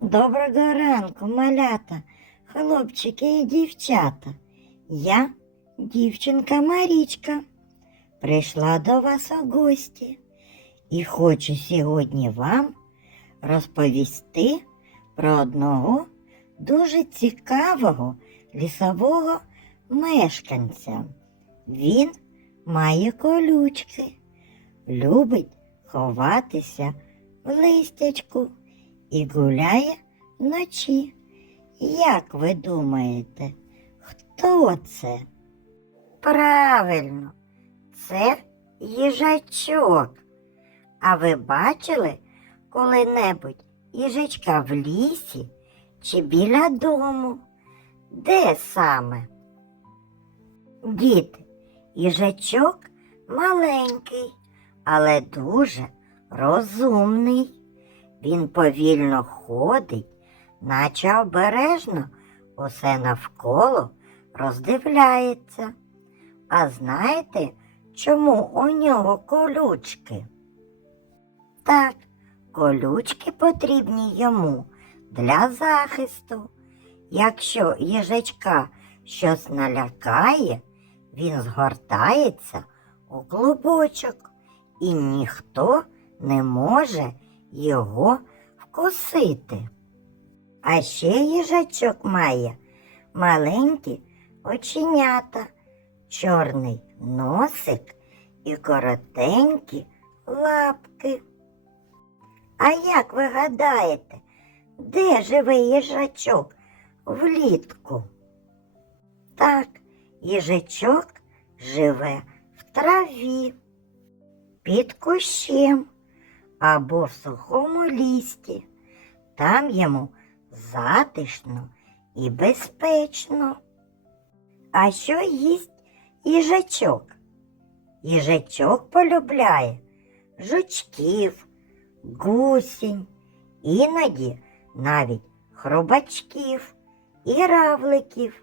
Доброго ранку, малята, хлопчики і дівчата. Я, дівчинка Марічка, прийшла до вас у гості. І хочу сьогодні вам розповісти про одного дуже цікавого лісового мешканця. Він має колючки, любить ховатися в листячку і гуляє вночі. Як ви думаєте, хто це? Правильно, це їжачок. А ви бачили коли-небудь їжачка в лісі чи біля дому? Де саме? Діти, їжачок маленький, але дуже розумний. Він повільно ходить, наче обережно усе навколо роздивляється. А знаєте, чому у нього колючки? Так, колючки потрібні йому для захисту. Якщо їжачка щось налякає, він згортається у клубочок, і ніхто не може його вкусити. А ще їжачок має маленькі оченята, чорний носик і коротенькі лапки. А як ви гадаєте, де живе їжачок влітку? Так, їжачок живе в траві, під кущем або в сухому лісті. Там йому затишно і безпечно. А що їсть їжачок? Їжачок полюбляє жучків, гусінь, іноді навіть хробачків і равликів.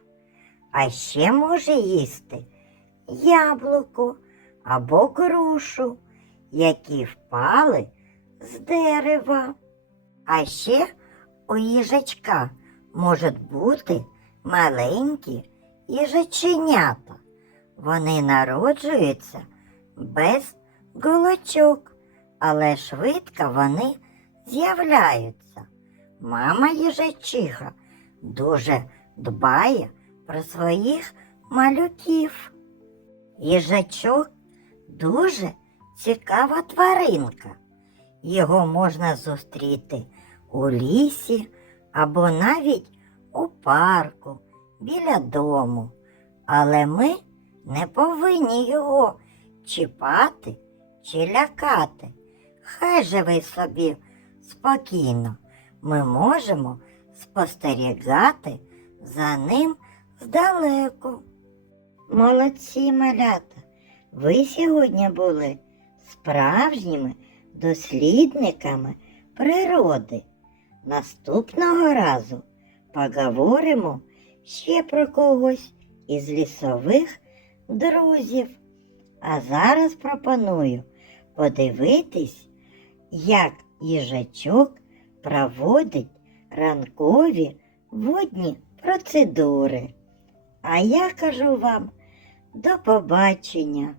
А ще може їсти яблуко або грушу, які впали з дерева. А ще у їжачка можуть бути маленькі їжаченята. Вони народжуються без голочок, але швидко вони з'являються. Мама їжачиха дуже дбає про своїх малюків. Їжачок дуже цікава тваринка. Його можна зустріти у лісі або навіть у парку біля дому. Але ми не повинні його чіпати чи лякати. Хай живе собі спокійно. Ми можемо спостерігати за ним здалеку. Молодці малята, ви сьогодні були справжніми дослідниками природи. Наступного разу поговоримо ще про когось із лісових друзів. А зараз пропоную подивитись, як їжачок проводить ранкові водні процедури. А я кажу вам до побачення.